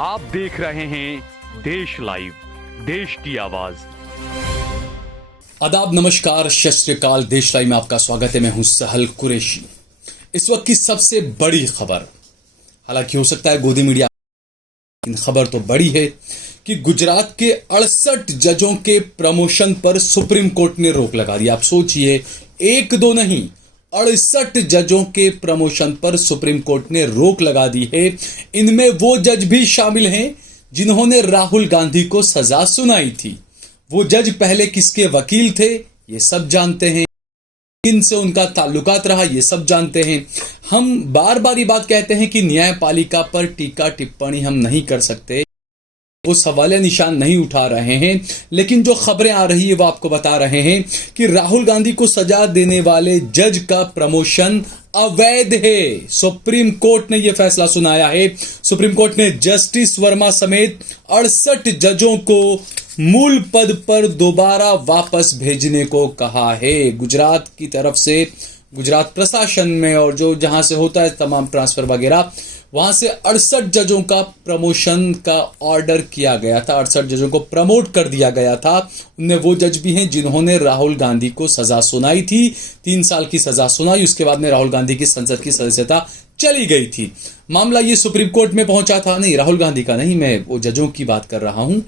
आप देख रहे हैं देश लाइव, देश की आवाज। आदाब, नमस्कार, सत श्री अकाल। देश लाइव में आपका स्वागत है। मैं हूं सहल कुरैशी। इस वक्त की सबसे बड़ी खबर, हालांकि हो सकता है गोदी मीडिया, लेकिन खबर तो बड़ी है कि गुजरात के 68 जजों के प्रमोशन पर सुप्रीम कोर्ट ने रोक लगा दी। आप सोचिए, एक दो नहीं, 68 जजों के प्रमोशन पर सुप्रीम कोर्ट ने रोक लगा दी है। इनमें वो जज भी शामिल हैं जिन्होंने राहुल गांधी को सजा सुनाई थी। वो जज पहले किसके वकील थे, ये सब जानते हैं। इनसे उनका ताल्लुकात रहा, ये सब जानते हैं। हम बार बार ये बात कहते हैं कि न्यायपालिका पर टीका टिप्पणी हम नहीं कर सकते, वो सवालिया निशान नहीं उठा रहे हैं, लेकिन जो खबरें आ रही है वो आपको बता रहे हैं कि राहुल गांधी को सजा देने वाले जज का प्रमोशन अवैध है। सुप्रीम कोर्ट ने यह फैसला सुनाया है। सुप्रीम कोर्ट ने जस्टिस वर्मा समेत 68 जजों को मूल पद पर दोबारा वापस भेजने को कहा है। गुजरात की तरफ से, गुजरात प्रशासन में और जो जहां से होता है तमाम ट्रांसफर वगैरह, वहां से 68 जजों का प्रमोशन का ऑर्डर किया गया था। 68 जजों को प्रमोट कर दिया गया था। उनमें वो जज भी हैं जिन्होंने राहुल गांधी को सजा सुनाई थी, 3 साल की सजा सुनाई। उसके बाद में राहुल गांधी की संसद की सदस्यता चली गई थी। मामला ये सुप्रीम कोर्ट में पहुंचा था। नहीं, राहुल गांधी का नहीं, मैं वो जजों की बात कर रहा हूं।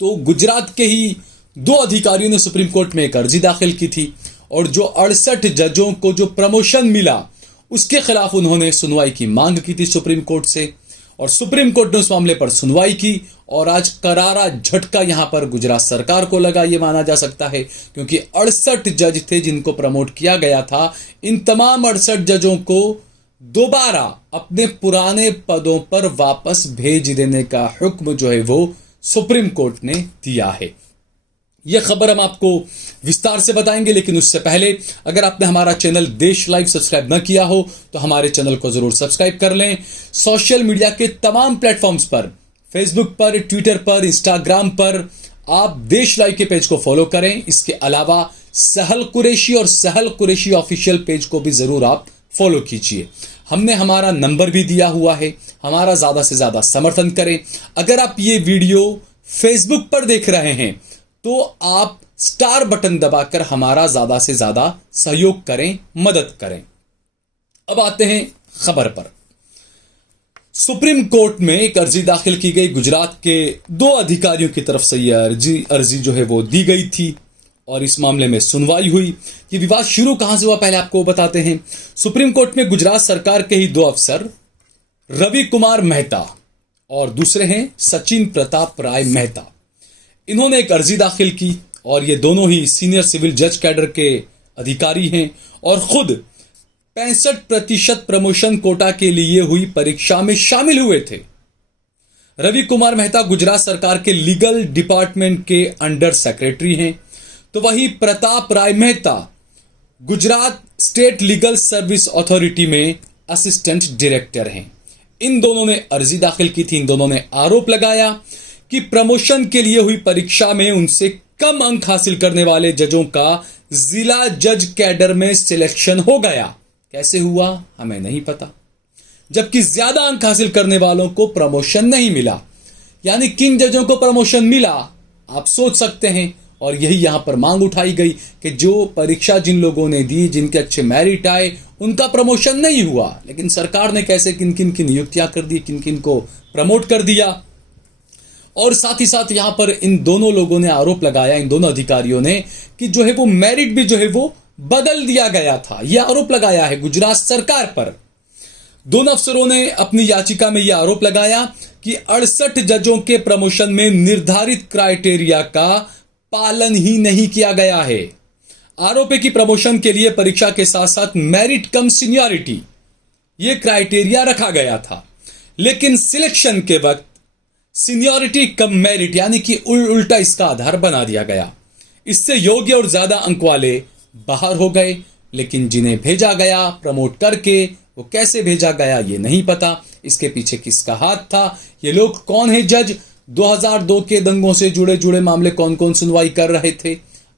तो गुजरात के ही 2 अधिकारियों ने सुप्रीम कोर्ट में एक अर्जी दाखिल की थी और जो 68 जजों को जो प्रमोशन मिला उसके खिलाफ उन्होंने सुनवाई की मांग की थी सुप्रीम कोर्ट से, और सुप्रीम कोर्ट ने उस मामले पर सुनवाई की। और आज करारा झटका यहां पर गुजरात सरकार को लगा, यह माना जा सकता है, क्योंकि 68 जज थे जिनको प्रमोट किया गया था। इन तमाम 68 जजों को दोबारा अपने पुराने पदों पर वापस भेज देने का हुक्म जो है वो सुप्रीम कोर्ट ने दिया है। यह खबर हम आपको विस्तार से बताएंगे, लेकिन उससे पहले अगर आपने हमारा चैनल देश लाइव सब्सक्राइब न किया हो तो हमारे चैनल को जरूर सब्सक्राइब कर लें। सोशल मीडिया के तमाम प्लेटफॉर्म्स पर, फेसबुक पर, ट्विटर पर, इंस्टाग्राम पर आप देश लाइव के पेज को फॉलो करें। इसके अलावा सहल कुरैशी और सहल कुरैशी ऑफिशियल पेज को भी जरूर आप फॉलो कीजिए। हमने हमारा नंबर भी दिया हुआ है, हमारा ज्यादा से ज्यादा समर्थन करें। अगर आप ये वीडियो फेसबुक पर देख रहे हैं तो आप स्टार बटन दबाकर हमारा ज्यादा से ज्यादा सहयोग करें, मदद करें। अब आते हैं खबर पर। सुप्रीम कोर्ट में एक अर्जी दाखिल की गई। गुजरात के 2 अधिकारियों की तरफ से यह अर्जी जो है वो दी गई थी और इस मामले में सुनवाई हुई। ये विवाद शुरू कहां से हुआ पहले आपको बताते हैं। सुप्रीम कोर्ट में गुजरात सरकार के ही 2 अफसर, रवि कुमार मेहता और दूसरे हैं सचिन प्रताप राय मेहता, इन्होंने एक अर्जी दाखिल की और ये दोनों ही सीनियर सिविल जज कैडर के अधिकारी हैं और खुद 65% प्रमोशन कोटा के लिए हुई परीक्षा में शामिल हुए थे। रवि कुमार मेहता गुजरात सरकार के लीगल डिपार्टमेंट के अंडर सेक्रेटरी हैं, तो वही Pratap Rai Mehta Gujarat state legal service authority में असिस्टेंट डायरेक्टर हैं। इन दोनों ने अर्जी दाखिल की थी। इन दोनों ने आरोप लगाया कि प्रमोशन के लिए हुई परीक्षा में उनसे कम अंक हासिल करने वाले जजों का जिला जज कैडर में सिलेक्शन हो गया। कैसे हुआ हमें नहीं पता, जबकि ज्यादा अंक हासिल करने वालों को प्रमोशन नहीं मिला। यानी किन जजों को प्रमोशन मिला आप सोच सकते हैं, और यही यहां पर मांग उठाई गई कि जो परीक्षा जिन लोगों ने दी, जिनके अच्छे मेरिट आए, उनका प्रमोशन नहीं हुआ। लेकिन सरकार ने कैसे किन किन की नियुक्तियां कर दी, किन किन को प्रमोट कर दिया। और साथ ही साथ यहां पर इन दोनों लोगों ने आरोप लगाया, इन दोनों अधिकारियों ने, कि जो है वो मेरिट भी जो है वो बदल दिया गया था। यह आरोप लगाया है गुजरात सरकार पर। दोनों अफसरों ने अपनी याचिका में यह आरोप लगाया कि 68 जजों के प्रमोशन में निर्धारित क्राइटेरिया का पालन ही नहीं किया गया है। आरोप है कि प्रमोशन के लिए परीक्षा के साथ साथ मेरिट कम सीनियरिटी, यह क्राइटेरिया रखा गया था, लेकिन सिलेक्शन के वक्त सीनियरिटी कम मेरिट यानी कि उल्टा इसका आधार बना दिया गया। इससे योग्य और ज्यादा अंक वाले बाहर हो गए, लेकिन जिन्हें भेजा गया प्रमोट करके, वो कैसे भेजा गया ये नहीं पता। इसके पीछे किसका हाथ था, ये लोग कौन है जज, 2002 के दंगों से जुड़े मामले कौन कौन सुनवाई कर रहे थे,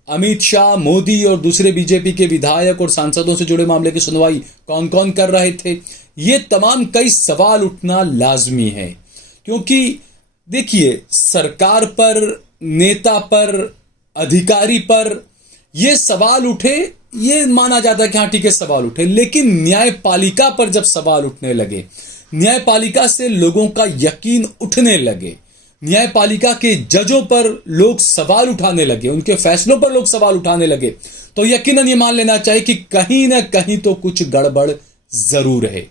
अमित शाह, मोदी और दूसरे बीजेपी के विधायक और सांसदों से जुड़े मामले की सुनवाई कौन कौन कर रहे थे। ये तमाम कई सवाल उठना लाजमी है, क्योंकि देखिए, सरकार पर, नेता पर, अधिकारी पर ये सवाल उठे, ये माना जाता है कि हाँ ठीक है सवाल उठे, लेकिन न्यायपालिका पर जब सवाल उठने लगे, न्यायपालिका से लोगों का यकीन उठने लगे, न्यायपालिका के जजों पर लोग सवाल उठाने लगे, उनके फैसलों पर लोग सवाल उठाने लगे, तो यकीनन ये मान लेना चाहिए कि कहीं ना कहीं तो कुछ गड़बड़ जरूर है।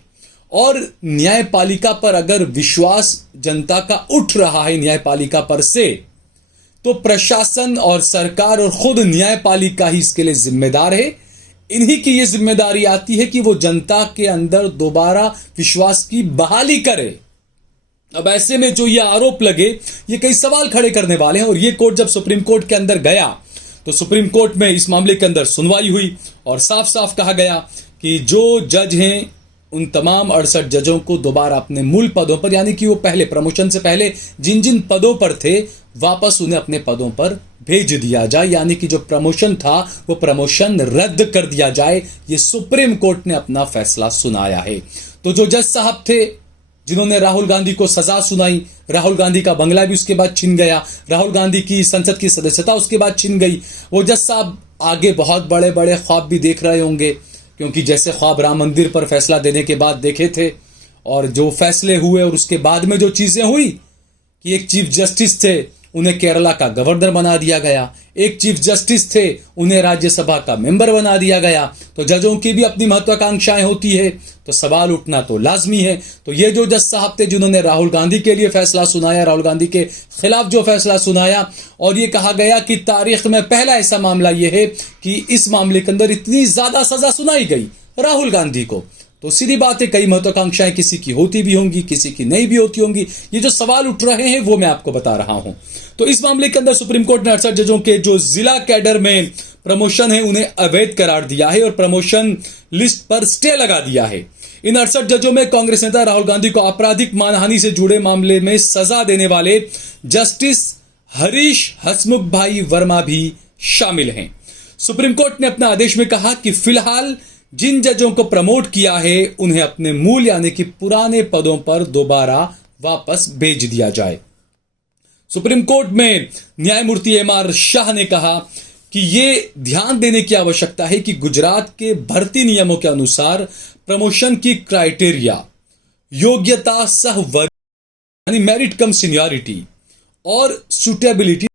और न्यायपालिका पर अगर विश्वास जनता का उठ रहा है न्यायपालिका पर से, तो प्रशासन और सरकार और खुद न्यायपालिका ही इसके लिए जिम्मेदार है। इन्हीं की ये जिम्मेदारी आती है कि वो जनता के अंदर दोबारा विश्वास की बहाली करे। अब ऐसे में जो ये आरोप लगे, ये कई सवाल खड़े करने वाले हैं। और ये कोर्ट जब सुप्रीम कोर्ट के अंदर गया, तो सुप्रीम कोर्ट में इस मामले के अंदर सुनवाई हुई और साफ साफ कहा गया कि जो जज हैं उन तमाम 68 जजों को दोबारा अपने मूल पदों पर, यानी कि वो पहले प्रमोशन से पहले जिन जिन पदों पर थे, वापस उन्हें अपने पदों पर भेज दिया जाए, यानी कि जो प्रमोशन था वो प्रमोशन रद्द कर दिया जाए। ये सुप्रीम कोर्ट ने अपना फैसला सुनाया है। तो जो जज साहब थे जिन्होंने राहुल गांधी को सजा सुनाई, राहुल गांधी का बंगला भी उसके बाद छिन गया, राहुल गांधी की संसद की सदस्यता उसके बाद छिन गई, वो जज साहब आगे बहुत बड़े बड़े ख्वाब भी देख रहे होंगे, क्योंकि जैसे ख्वाब राम मंदिर पर फैसला देने के बाद देखे थे, और जो फैसले हुए और उसके बाद में जो चीजें हुई कि एक चीफ जस्टिस थे, उन्हें केरला का गवर्नर बना दिया गया, एक चीफ जस्टिस थे, उन्हें राज्यसभा का मेंबर बना दिया गया। तो जजों की भी अपनी महत्वाकांक्षाएं होती है, तो सवाल उठना तो लाजमी है। तो ये जो जज साहब थे जिन्होंने राहुल गांधी के लिए फैसला सुनाया, राहुल गांधी के खिलाफ जो फैसला सुनाया, और ये कहा गया कि तारीख में पहला ऐसा मामला ये है कि इस मामले के अंदर इतनी ज्यादा सजा सुनाई गई राहुल गांधी को, तो सीधी बात है कई महत्वाकांक्षाएं किसी की होती भी होंगी, किसी की नहीं भी होती होंगी। ये जो सवाल उठ रहे हैं वो मैं आपको बता रहा हूं। तो इस मामले के अंदर सुप्रीम कोर्ट ने 68 जजों के जो जिला कैडर में प्रमोशन है उन्हें अवैध करार दिया है और प्रमोशन लिस्ट पर स्टे लगा दिया है। इन 68 जजों में कांग्रेस नेता राहुल गांधी को आपराधिक मानहानि से जुड़े मामले में सजा देने वाले जस्टिस हरीश हसमुख भाई वर्मा भी शामिल हैं। सुप्रीम कोर्ट ने अपने आदेश में कहा कि फिलहाल जिन जजों को प्रमोट किया है उन्हें अपने मूल यानी कि पुराने पदों पर दोबारा वापस भेज दिया जाए। सुप्रीम कोर्ट में न्यायमूर्ति एम.आर. शाह ने कहा कि ये ध्यान देने की आवश्यकता है कि गुजरात के भर्ती नियमों के अनुसार प्रमोशन की क्राइटेरिया योग्यता सह वर्ग यानी मेरिट कम सीनियरिटी और सुटेबिलिटी,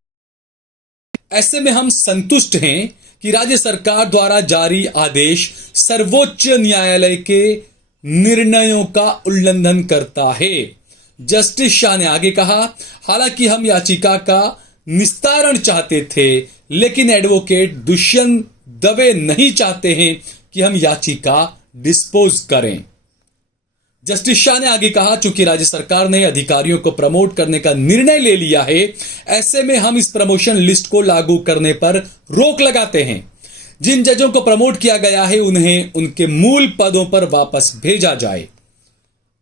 ऐसे में हम संतुष्ट हैं कि राज्य सरकार द्वारा जारी आदेश सर्वोच्च न्यायालय के निर्णयों का उल्लंघन करता है। जस्टिस शाह ने आगे कहा, हालांकि हम याचिका का निस्तारण चाहते थे, लेकिन एडवोकेट दुष्यंत दवे नहीं चाहते हैं कि हम याचिका डिस्पोज करें। जस्टिस शाह ने आगे कहा, चूंकि राज्य सरकार ने अधिकारियों को प्रमोट करने का निर्णय ले लिया है, ऐसे में हम इस प्रमोशन लिस्ट को लागू करने पर रोक लगाते हैं। जिन जजों को प्रमोट किया गया है उन्हें उनके मूल पदों पर वापस भेजा जाए।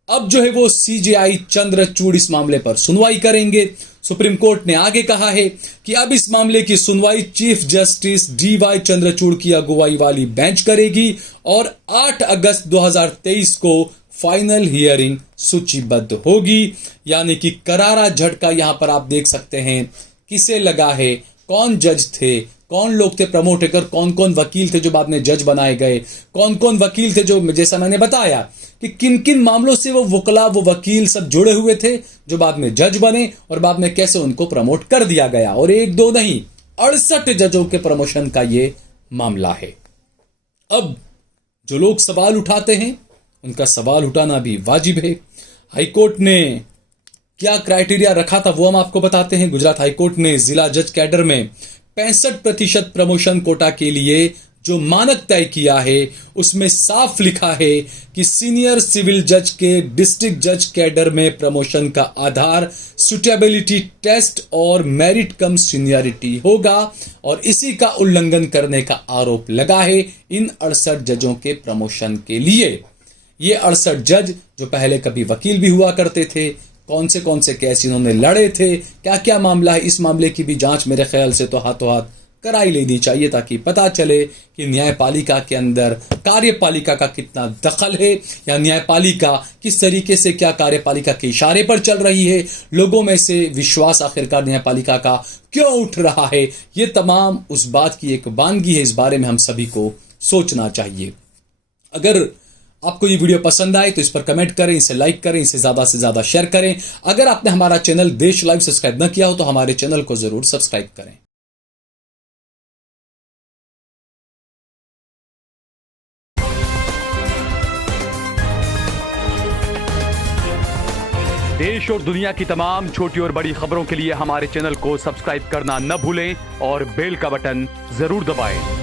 अब जो है वो सीजेआई चंद्रचूड़ इस मामले पर सुनवाई करेंगे। सुप्रीम कोर्ट ने आगे कहा है कि अब इस मामले की सुनवाई चीफ जस्टिस डीवाई चंद्रचूड़ की अगुवाई वाली बेंच करेगी और 8 अगस्त 2023 को फाइनल हियरिंग सूचीबद्ध होगी। यानी कि करारा झटका यहां पर आप देख सकते हैं किसे लगा है, कौन जज थे, कौन लोग थे प्रमोट होकर, कौन कौन वकील थे जो बाद में जज बनाए गए, कौन कौन वकील थे जो, जैसा मैंने बताया कि किन किन मामलों से वो वकला वो वकील सब जुड़े हुए थे जो बाद में जज बने और बाद में कैसे उनको प्रमोट कर दिया गया। और 1 2 नहीं 68 जजों के प्रमोशन का ये मामला है। अब जो लोग सवाल उठाते हैं उनका सवाल उठाना भी वाजिब है। हाईकोर्ट ने क्या क्राइटेरिया रखा था वो हम आपको बताते हैं। गुजरात हाईकोर्ट ने जिला जज कैडर में 65% प्रमोशन कोटा के लिए जो मानक तय किया है उसमें साफ लिखा है कि सीनियर सिविल जज के डिस्ट्रिक्ट जज कैडर में प्रमोशन का आधार सुटेबिलिटी टेस्ट और मेरिट कम सीनियरिटी होगा और इसी का उल्लंघन करने का आरोप लगा है इन 68 जजों के प्रमोशन के लिए। ये 68 जज जो पहले कभी वकील भी हुआ करते थे, कौन से केस इन्होंने लड़े थे, क्या क्या मामला है, इस मामले की भी जांच मेरे ख्याल से तो हाथों हाथ कराई लेनी चाहिए ताकि पता चले कि न्यायपालिका के अंदर कार्यपालिका का कितना दखल है या न्यायपालिका किस तरीके से क्या कार्यपालिका के इशारे पर चल रही है, लोगों में से विश्वास आखिरकार न्यायपालिका का क्यों उठ रहा है। ये तमाम उस बात की एक वानगी है, इस बारे में हम सभी को सोचना चाहिए। अगर आपको ये वीडियो पसंद आए तो इस पर कमेंट करें, इसे लाइक करें, इसे ज्यादा से ज्यादा शेयर करें। अगर आपने हमारा चैनल देश लाइव सब्सक्राइब न किया हो तो हमारे चैनल को जरूर सब्सक्राइब करें। देश और दुनिया की तमाम छोटी और बड़ी खबरों के लिए हमारे चैनल को सब्सक्राइब करना न भूलें और बेल का बटन जरूर दबाएं।